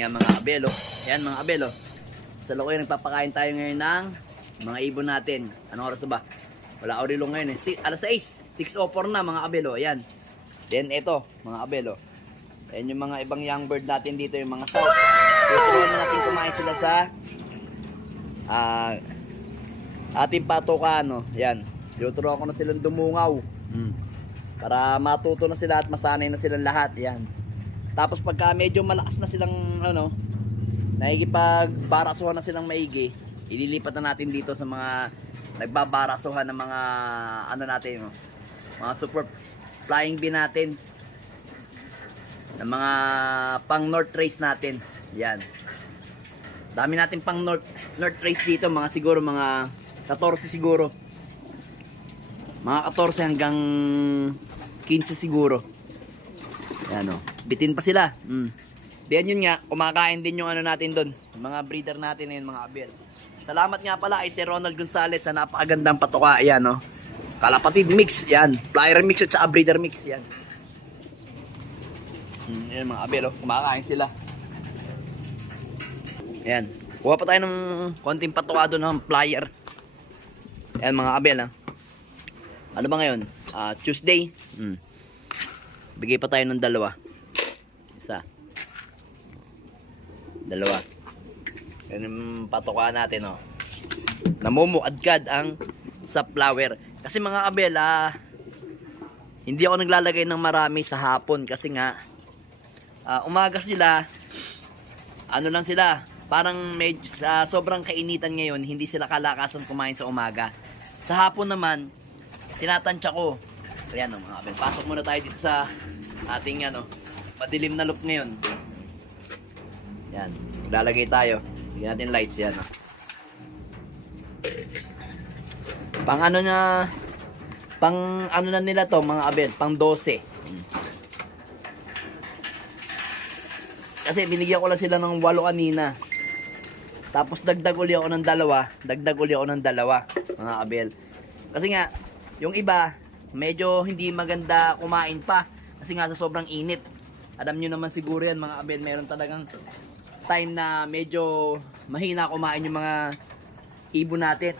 Yan mga abelo. Yan mga abelo. Sa loob nagpapakain tayo ngayon ng mga ibon natin. Anong oras ba? Wala orilo ngayon eh. Alas 6. 6:04 na mga abelo. Ayan. Then ito mga abelo. Ayan yung mga ibang young bird natin dito. Yung mga south. Tuturuan na natin kumain sila sa ating patukan. No? Ayan. Tinuturuan ko na silang dumungaw. Para matuto na sila at masanay na silang lahat. Ayan. Tapos pagka medyo malakas na silang nakikipagbarasuhan na silang maigi, ililipat na natin dito sa mga nagbabarasuhan ng mga natin, mga super flying bee natin, ng mga pang north race natin. Yan. Dami natin pang north race dito, mga siguro mga 14 siguro. Mga 14 hanggang 15 siguro. Yan bitin pa sila. Diyan yun nga, kumakain din yung natin doon. Mga breeder natin yun, mga abel. Salamat nga pala kay Sir Ronald Gonzales sa napakagandang patuka. Ayan, Kalapatid mix, yan. Flyer mix at saka breeder mix, yan. Yan mga abel, kumakain sila. Ayan. Kuha pa tayo ng konting patuka doon ng flyer. Ayan mga abel, Ano ba ngayon? Tuesday. Bigay pa tayo ng dalawa. Isa. Dalawa. Yan yung patuka natin, namumuadkad ang sa flower. Kasi mga abel, hindi ako naglalagay ng marami sa hapon kasi nga umaga sila, lang sila, parang medyo sobrang kainitan ngayon, hindi sila kalakasan kumain sa umaga. Sa hapon naman, tinatansya ko. Ayan mga abel, pasok muna tayo dito sa ating madilim na loop ngayon. Yan, lalagay tayo. Bigyan natin lights yan. Pang na nila to mga abel, pang 12. Kasi binigyan ko lang sila ng 8 kanina. Tapos dagdag uli ako ng dalawa, mga abel. Kasi nga, yung iba, medyo hindi maganda kumain pa. Kasi nga sa sobrang init. Alam nyo naman siguro yan mga abel, meron talagang time na medyo mahina kumain yung mga ibon natin.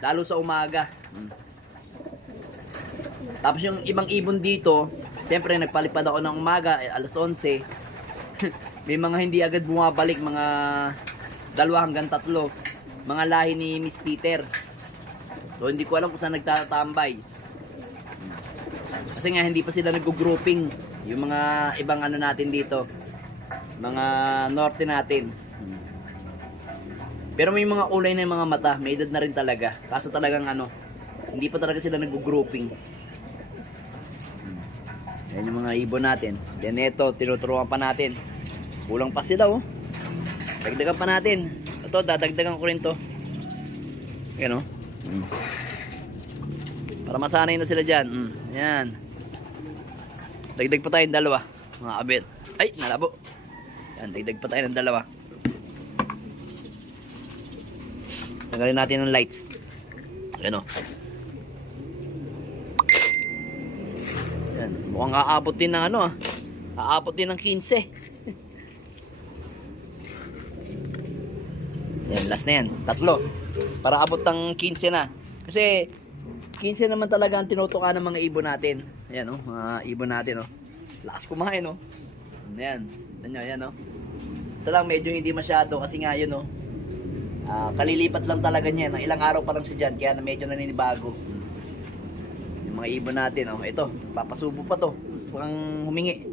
Lalo sa umaga. Tapos yung ibang ibon dito, siyempre nagpalipad ako ng umaga, alas 11. May mga hindi agad bumabalik, mga 2 hanggang 3. Mga lahi ni Miss Peter. So hindi ko alam kung saan nagtatambay. Kasi nga hindi pa sila nag-grouping. Yung mga ibang natin dito, mga norte natin. Pero may mga kulay na yung mga mata, may edad na rin talaga. Kaso talagang hindi pa talaga sila nag-grouping. Yan yung mga ibon natin. Then ito, tinuturuan pa natin. Kulang pa sila Dagdagan pa natin. Ito, dadagdagan ko rin to. Yan para masanay na sila dyan. Yan. Dagdag pa tayo ng 2, mga abel. Ay, nalabo. Yan, dagdag pa tayo ng 2. Tanggalin natin ng lights. Yan Yan, mukhang aabot din ng aabot din ng 15. Yan, last na yan. 3. Para abot ng 15 na. Kasi 15 naman talaga ang tinutuka ng mga ibon natin. Ayan mga ibon natin lakas kumain Ayan. Ayan Ito lang medyo hindi masyado kasi nga yun kalilipat lang talaga niya. Ilang araw pa lang siya dyan kaya medyo naninibago. Yung mga ibon natin ito, papasubo pa to. Gusto kang humingi.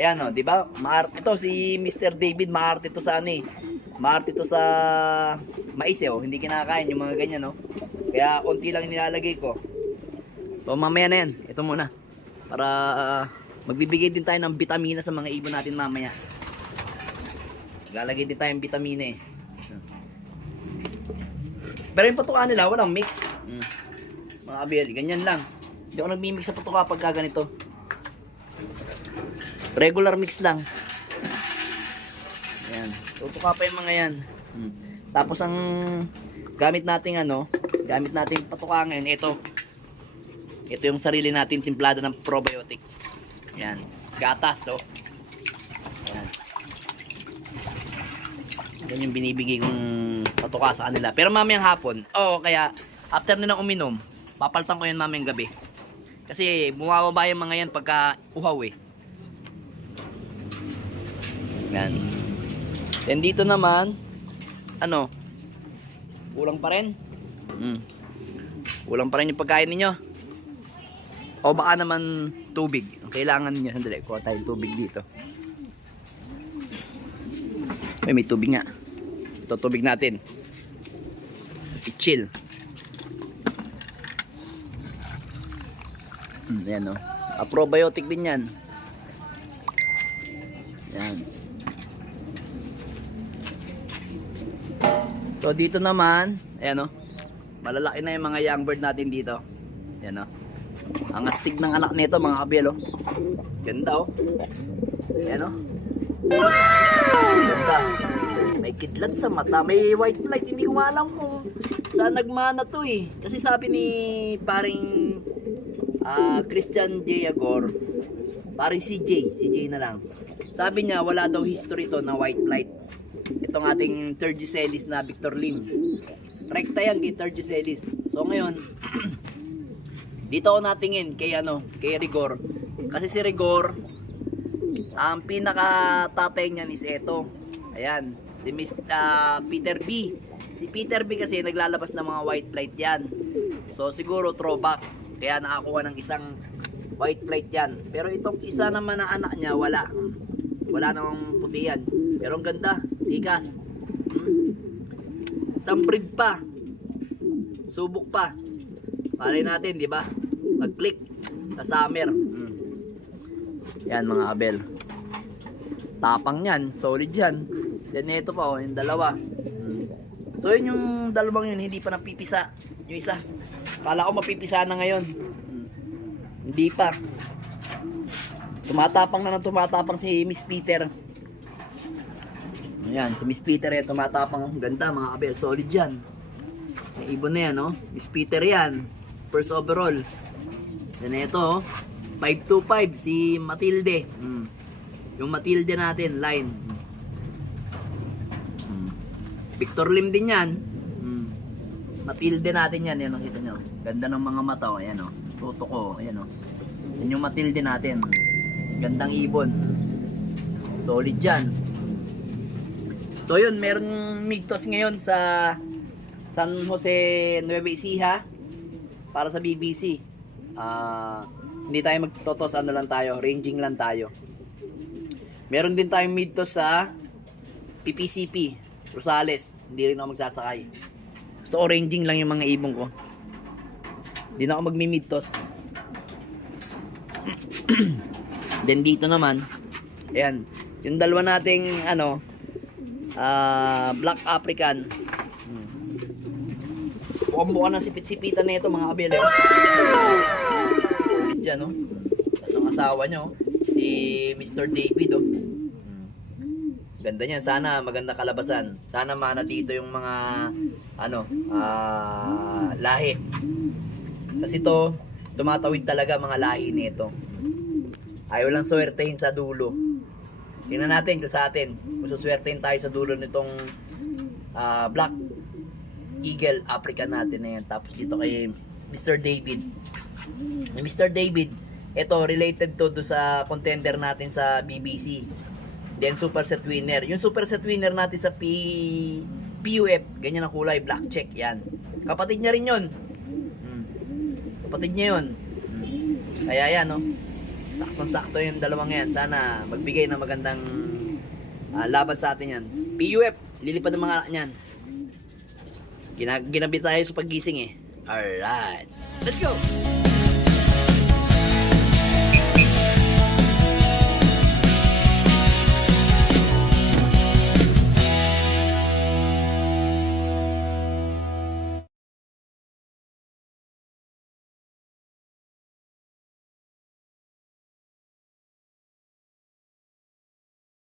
Ayan di ba? Ito si Mr. David, maarte to sa maarte to sa mais hindi kinakain yung mga ganyan Kaya konti lang nilalagay ko. So mamaya na yan. Ito muna. Para magbibigay din tayo ng vitamina sa mga ibon natin mamaya. Lalagay din tayo ng vitamina Pero yung patuka nila walang mix. Mga abel, ganyan lang. Hindi ako nagmi-mix sa patuka pagka ganito. Regular mix lang. Ayan. Tutuka pa yung mga yan. Tapos ang gamit nating gamit natin patuka ngayon, ito yung sarili natin timplada ng probiotic. Yan, gatas Yan. Yan yung binibigay kong patuka sa kanila. Pero mamayang hapon, kaya after nilang uminom, papaltan ko yan mamayang gabi. Kasi bumababa yung mga yan pagka uhaw eh. Yan. Then dito naman, kulang pa rin. Kulang pa rin yung pagkain ninyo. O baka naman tubig. Ang kailangan ninyo, sandali, kuha tayo tubig dito. May tubig nga. Ito tubig natin. I-chill. Ayan o. Probiotic din yan. Yan. So dito naman, ayan o. Malalaki na yung mga young bird natin dito. Ayan o. Ang astig ng anak nito mga kabel o. Ganda o. Ayan o. Ganda. May kidlat sa mata. May white light. Hindi ko alam kung saan nagmana to eh. Kasi sabi ni paring Christian J. Agor, paring CJ na lang. Sabi niya wala daw history to na white light. Itong ating Turgiselis na Victor Lim. Rekta yan kay Turgiselis. So ngayon, dito ako natingin kay Rigor. Kasi si Rigor, ang pinaka tatay niyan is eto. Ayan, si Peter B. Si Peter B kasi naglalabas ng mga white light yan. So siguro throwback. Kaya nakakuha ng isang white light yan. Pero itong isa naman na anak niya, wala. Wala namang puti yan. Pero ang ganda, tikas. Isang breed pa. Subok pa. Pare natin, di ba? Mag-click sa summer. Yan mga kabel. Tapang yan, solid yan. Yan ito pa, yung dalawa. So yun yung dalawang yun, hindi pa napipisa. Yung isa. Kala ko mapipisa na ngayon. Hindi pa. Tumatapang na tumatapang si Miss Peter. Ayan, si Miss Peter yan, tumatapang. Ganda mga kabel, solid yan. May ibon na yan, no? Miss Peter yan. First overall. Yan ito, 525, si Matilde. Yung Matilde natin, line. Victor Lim din yan. Matilde natin yan, yan, nakita nyo. Ganda ng mga mata, ayan o. Tutok ko, ayan o. Yan yung Matilde natin. Gandang ibon. Solid yan. So yun, meron migtos ngayon sa San Jose Nueva Ecija para sa BBC. Hindi tayo magtotos, lang tayo, ranging lang tayo. Meron din tayong migtos sa PPCP Rosales. Hindi rin ako magsasakay. Gusto ko ranging lang yung mga ibon ko. Hindi na ako magmi-midtos. Then dito naman, ayan, yung dalawa nating Black African. Buka na sipit-sipitan na ito mga kabel. Diyan oh. Tapos ang asawa nyo, si Mr. David oh. Ganda niyan, sana maganda kalabasan. Sana manatito yung mga lahi. Kasi to tumatawid talaga mga lahi nito. Ayaw lang swertehin sa dulo. Tingnan natin kung sa atin. Kung suswertehin tayo sa dulo nitong Black Eagle African natin na yan. Tapos dito kay Mr. David. Mr. David, ito related to do sa contender natin sa BBC. Then super set winner. Yung super set winner natin sa PUF, ganyan ang kulay, black check yan. Kapatid niya rin 'yon. Kapatid niya 'yon. Kaya yan, no. Saktong-sakto yung dalawang yan. Sana magbigay ng magandang laban sa atin yan. PUF, lilipad ng mga anak niyan. Ginabi tayo sa paggising eh. Alright. Let's go.